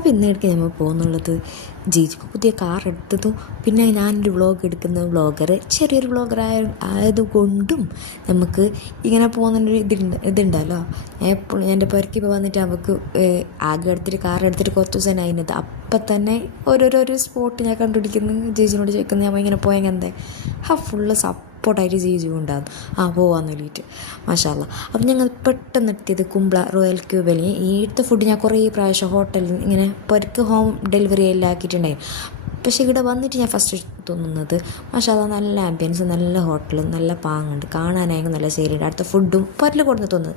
അപ്പോൾ ഇന്നിടയ്ക്ക് നമ്മൾ പോകുന്നുള്ളത് ജീജിക്ക് പുതിയ കാർ എടുത്തതും പിന്നെ ഞാനൊരു വ്ളോഗ് എടുക്കുന്ന വ്ളോഗർ ചെറിയൊരു വ്ളോഗർ ആയതുകൊണ്ടും നമുക്ക് ഇങ്ങനെ പോകുന്നൊരു ഇതുണ്ടല്ലോ. ഞാൻ എപ്പോഴും എൻ്റെ പുരയ്ക്ക് ഇപ്പോൾ വന്നിട്ട് നമുക്ക് ആകെ കാർ എടുത്തിട്ട് കുറച്ച് ദിവസം അതിനകത്ത് അപ്പം തന്നെ ഓരോരോ സ്പോട്ട് ഞാൻ കണ്ടുപിടിക്കുന്നു. ജീജിനോട് ചോദിക്കുന്നു ഞാൻ ഇങ്ങനെ പോയെങ്കിൽ എന്താ ഫുള്ള് സപ്പോർട്ടായിട്ട് ജീജു ഉണ്ടാകും പോകാമെന്ന് വേണ്ടിയിട്ട് മാഷാ അല്ലാ. അപ്പം ഞങ്ങൾ പെട്ടെന്ന് എത്തിയത് കുംബ്ല റോയൽ ക്യൂബിൽ. ഈടുത്ത ഫുഡ് ഞാൻ കുറേ പ്രാവശ്യം ഹോട്ടലിൽ ഇങ്ങനെ പുരക്ക് ഹോം ഡെലിവറി എല്ലാം ആക്കിയിട്ടുണ്ടായിരുന്നു. പക്ഷേ ഇവിടെ വന്നിട്ട് ഞാൻ ഫസ്റ്റ് തോന്നുന്നത് മാഷാ അല്ലാ നല്ല ആംബിയൻസ്, നല്ല ഹോട്ടലും നല്ല പാങ്ങുണ്ട്, കാണാനായെങ്കിൽ നല്ല ശരിയുണ്ട്. അടുത്ത ഫുഡും പുരൽ കൊടുന്ന്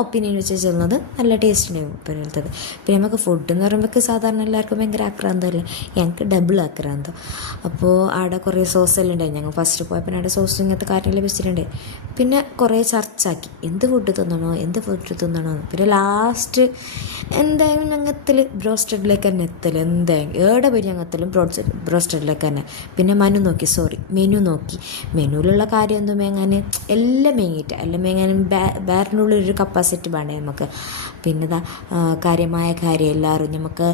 ഒപ്പീനിയൻ വെച്ച് ചെല്ലുന്നത് നല്ല ടേസ്റ്റ് ഉണ്ടാവും പുരലത്തത്. പിന്നെ നമുക്ക് ഫുഡ് എന്ന് പറയുമ്പോൾ സാധാരണ എല്ലാവർക്കും ഭയങ്കര ആക്രാന്തമല്ലേ, ഞങ്ങൾക്ക് ഡബിൾ ആക്രാന്തം. അപ്പോൾ അവിടെ കുറേ സോസെല്ലാം ഉണ്ടായി. ഞങ്ങൾ ഫസ്റ്റ് പോയപ്പോൾ അവിടെ സോസ് ഇങ്ങനത്തെ കാര്യമെല്ലാം വെച്ചിട്ടുണ്ട്. പിന്നെ കുറേ ചർച്ചാക്കി എന്ത് ഫുഡ് തിന്നണോ. പിന്നെ ലാസ്റ്റ് എന്തായാലും ഞങ്ങൾ എത്തൽ ബ്രോസ്റ്റഡിലേക്ക് തന്നെ എന്തായാലും ഏടെ പോയി ഞങ്ങൾ എത്തലും ബ്രോസ്റ്റഡിലേക്ക് തന്നെ. പിന്നെ മെനു നോക്കി മെനുവിലുള്ള കാര്യം എന്തോ മേങ്ങാൻ എല്ലാം മേങ്ങാനും ബാറിനുള്ളൊരു കപ്പാസിറ്റി വേണ്ടേ നമുക്ക്. പിന്നെ കാര്യമായ കാര്യം എല്ലാവരും നമുക്ക്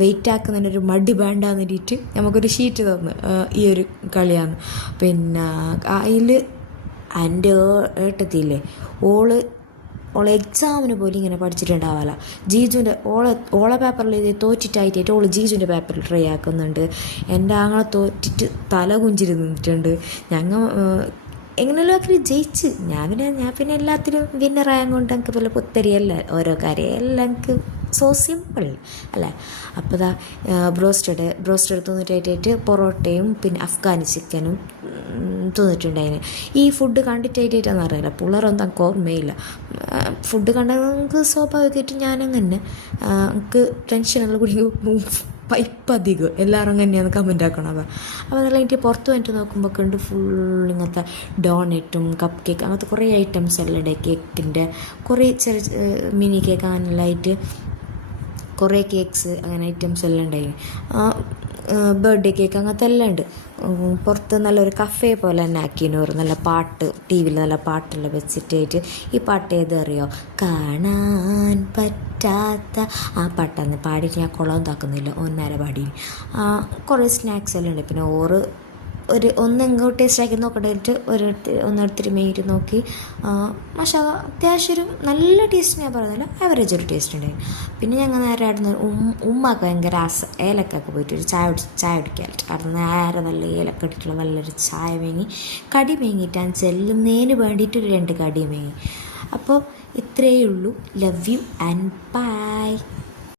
വെയിറ്റ് ആക്കുന്നതിനൊരു മടി വേണ്ടാന്ന് വേണ്ടിയിട്ട് നമുക്കൊരു ഷീറ്റ് തന്നു ഈ ഒരു കളിയാണ്. പിന്നെ അതിൽ എൻ്റെ ഏട്ടത്തിയില്ലേ ഓളെ എക്സാമിന് പോലും ഇങ്ങനെ പഠിച്ചിട്ടുണ്ടാവില്ല. ജീജുവിൻ്റെ ഓളെ പേപ്പറിൽ ഇത് തോറ്റിട്ടായിട്ട് ഓള് ജീജുവിൻ്റെ പേപ്പറിൽ ട്രൈ ആക്കുന്നുണ്ട്. എൻ്റെ ആങ്ങളെ തോറ്റിട്ട് തല കുഞ്ചിരി നിന്നിട്ടുണ്ട്. ഞങ്ങൾ എങ്ങനെയല്ലോ ആക്കി ജയിച്ച് ഞാൻ പിന്നെ എല്ലാത്തിനും വിന്നറായ കൊണ്ട് എനിക്ക് പോലെ പുത്തരിയല്ല ഓരോ കാര്യം എല്ലാം എനിക്ക് സോ സിമ്പിൾ അല്ലേ. അപ്പോൾ ബ്രോസ്റ്റഡ് തിന്നിട്ടായിട്ട് പൊറോട്ടയും പിന്നെ അഫ്ഗാനി ചിക്കനും തിന്നിട്ടുണ്ടായിന്. ഈ ഫുഡ് കണ്ടിട്ടായിട്ടാണെന്ന് അറിയില്ല, പിള്ളേരൊന്നും എനിക്ക് ഓർമ്മയില്ല. ഫുഡ് കണ്ടാൽ നമുക്ക് സ്വാഭാവികമായിട്ട് ഞാനങ്ങനെ എനിക്ക് ടെൻഷനെല്ലാം കൂടി പൈപ്പ് അധികം എല്ലാവരും തന്നെയാണ് കമൻ്റ് ആക്കണം. അപ്പോൾ അതെല്ലാം എനിക്ക് പുറത്ത് വന്നിട്ട് നോക്കുമ്പോൾ ഉണ്ട് ഫുൾ ഇങ്ങനത്തെ ഡോണറ്റും കപ്പ് കേക്ക് അങ്ങനത്തെ കുറേ ഐറ്റംസ് എല്ലാം ഉണ്ട്. കേക്കിൻ്റെ കുറേ ചെറിയ മിനി കേക്ക് അങ്ങനെല്ലായിട്ട് കുറേ കേക്ക്സ് അങ്ങനെ ഐറ്റംസ് എല്ലാം ഉണ്ടായി. ബർത്ത്ഡേ കേക്ക് അങ്ങനത്തെ എല്ലാം ഉണ്ട്. പുറത്ത് നല്ലൊരു കഫേ പോലെ തന്നെ ആക്കിന് ഒരു നല്ല പാട്ട് ടി വിയിൽ നല്ല പാട്ടെല്ലാം വെച്ചിട്ടായിട്ട്. ഈ പാട്ട് ഏത് അറിയോ, കാണാൻ പറ്റാത്ത ആ പാട്ടാന്ന് പാടിയിട്ട് ഞാൻ കുളം താക്കുന്നില്ല ഒന്നര പാടി. കുറേ സ്നാക്സ് എല്ലാം ഉണ്ട്. പിന്നെ ഒന്നെങ്ങോട്ട് ടേസ്റ്റ് ആക്കി നോക്കണ്ടിട്ട് ഒന്നെടുത്തിട്ട് മേയിട്ട് നോക്കി പക്ഷേ അത്യാവശ്യം ഒരു നല്ല ടേസ്റ്റ് ഞാൻ പറയുന്നില്ല, ആവറേജ് ഒരു ടേസ്റ്റ് ഉണ്ടായിരുന്നു. പിന്നെ ഞങ്ങൾ നേരെ ആടുന്ന ഉമ്മക്ക് ഭയങ്കര ഏലക്കൊക്കെ പോയിട്ട് ഒരു ചായ കുടിക്കാനായിട്ട് അവിടെ നേരെ നല്ല ഏലക്ക ഇട്ടിട്ടുള്ള നല്ലൊരു ചായ കടി മേങ്ങിയിട്ടാണ് ചെല്ലുന്നതിന് വേണ്ടിയിട്ട് ഒരു 2 കടി മേങ്ങി. അപ്പോൾ ഇത്രയേ ഉള്ളൂ. Love you and by.